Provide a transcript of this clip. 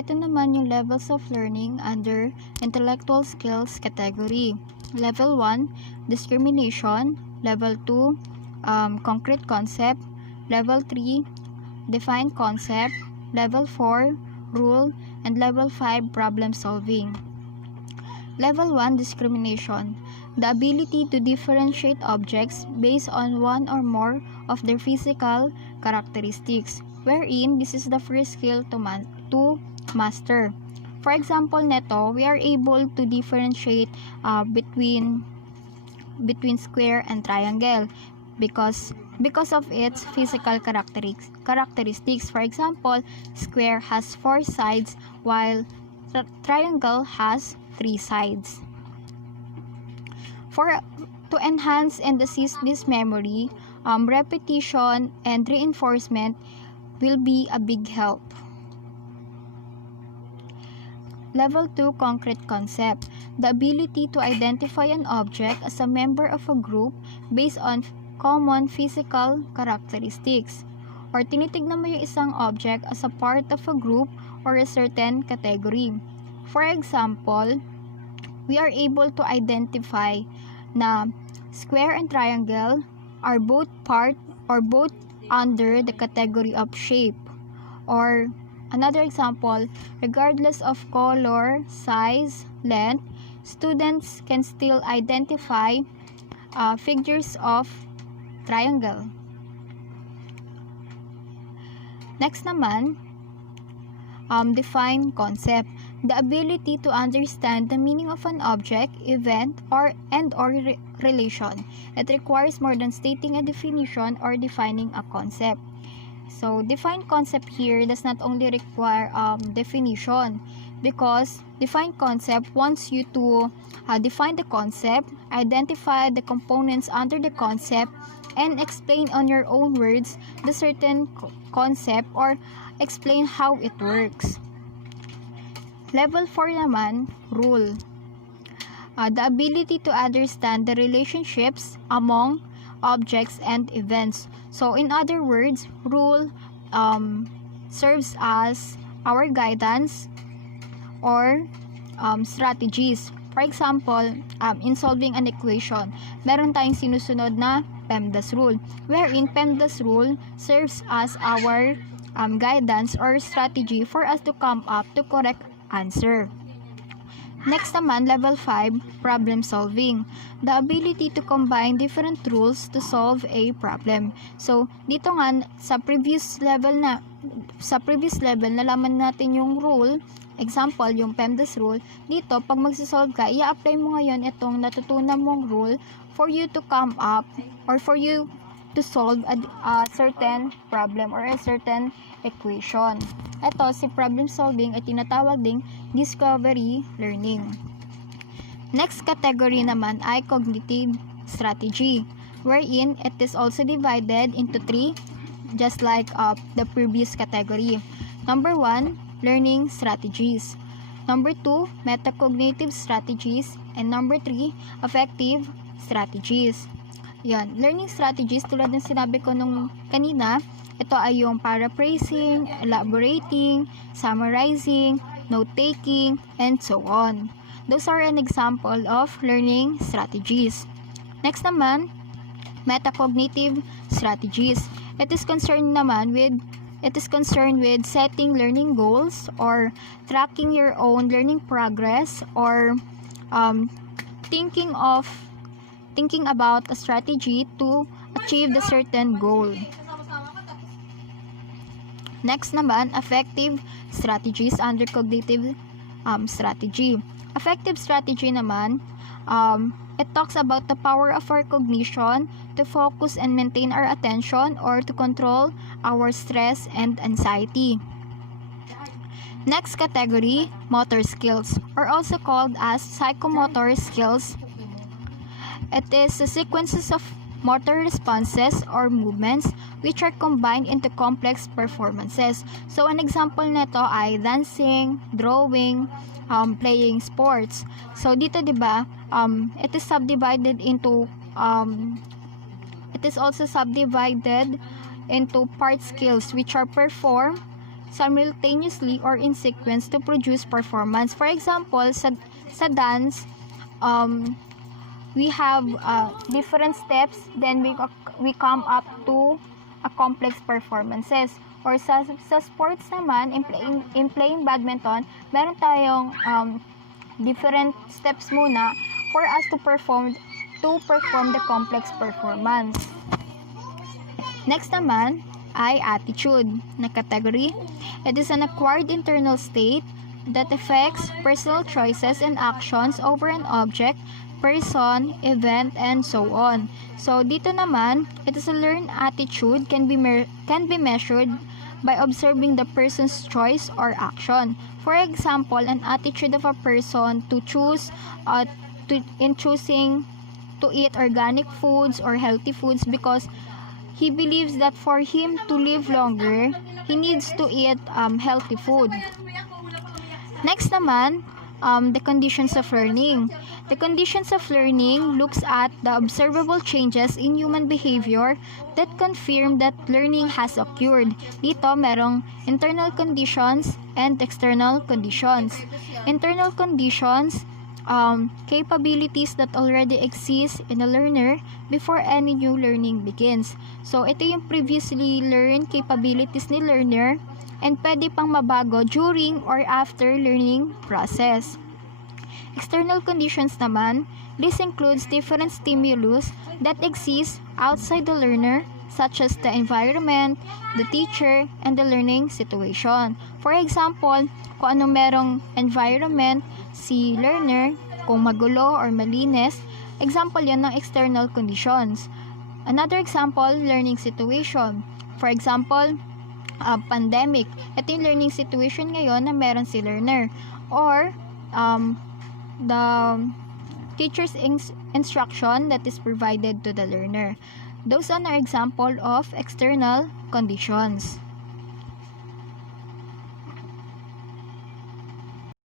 ito naman yung levels of learning under intellectual skills category. Level 1, discrimination. Level 2, concrete concept. Level 3, defined concept. Level 4, rule. And level 5, problem solving. Level 1, discrimination. The ability to differentiate objects based on one or more of their physical characteristics, wherein this is the first skill to master. For example, neto, we are able to differentiate between square and triangle because of its physical characteristics. For example, square has 4 sides while triangle has 3 sides. To enhance and assist this memory, repetition and reinforcement will be a big help. Level 2, concrete concept. The ability to identify an object as a member of a group based on common physical characteristics. Or tinitignan mo yung isang object as a part of a group or a certain category. For example, we are able to identify na square and triangle are both part or both under the category of shape. Or another example, regardless of color, size, length, students can still identify figures of triangle. Next naman, define concept. The ability to understand the meaning of an object, event, or relation. It requires more than stating a definition or defining a concept. So, define concept here does not only require definition, because define concept wants you to define the concept, identify the components under the concept, and explain on your own words the certain concept or explain how it works. Level 4 naman, rule. The ability to understand the relationships among objects and events. So, in other words, rule serves as our guidance or strategies. For example, in solving an equation, meron tayong sinusunod na PEMDAS rule, wherein PEMDAS rule serves as our guidance or strategy for us to come up to correct answer. Next naman, level 5, problem solving. The ability to combine different rules to solve a problem. So, dito nga sa previous level nalaman natin yung rule. Example, yung PEMDAS rule. Dito, pag magsasolve ka, i-apply mo ngayon itong natutunan mong rule for you to come up or for you to solve a certain problem or a certain equation. Ito, si problem solving ay tinatawag ding discovery learning. Next category naman ay cognitive strategy, wherein it is also divided into 3, just like the previous category. Number 1, learning strategies. Number 2, metacognitive strategies. And number 3, affective strategies. Yan, learning strategies, tulad ng sinabi ko nung kanina, ito ay yung paraphrasing, elaborating, summarizing, note-taking, and so on. Those are an example of learning strategies. Next naman, metacognitive strategies. It is concerned with setting learning goals or tracking your own learning progress or thinking about a strategy to achieve the certain goal. Next naman, affective strategies under cognitive strategy. Affective strategy naman, it talks about the power of our cognition to focus and maintain our attention or to control our stress and anxiety. Next category, motor skills, or also called as psychomotor skills. It is the sequences of motor responses or movements which are combined into complex performances. So, an example nito ay dancing, drawing, playing sports. So, dito diba, it is also subdivided into part skills which are performed simultaneously or in sequence to produce performance. For example, sa dance, we have different steps, then we come up to a complex performances. Or sa sports naman, in playing badminton, meron tayong different steps muna for us to perform the complex performance. Next naman ay attitude na category. It is an acquired internal state that affects personal choices and actions over an object, person, event, and so on. So dito naman, it is a learned attitude can be measured by observing the person's choice or action. For example, an attitude of a person to choose in choosing to eat organic foods or healthy foods because he believes that for him to live longer, he needs to eat healthy food. Next naman, the conditions of learning. The conditions of learning looks at the observable changes in human behavior that confirm that learning has occurred. Dito, merong internal conditions and external conditions. Internal conditions, capabilities that already exist in a learner before any new learning begins. So, ito yung previously learned capabilities ni learner and pwede pang mabago during or after learning process. External conditions naman, this includes different stimulus that exist outside the learner such as the environment, the teacher, and the learning situation. For example, kung anong merong environment si learner, kung magulo or malinis, example yan ng external conditions. Another example, learning situation. For example, pandemic. Ito yung learning situation ngayon na meron si learner. Or, the teacher's instruction that is provided to the learner. Those are an example of external conditions.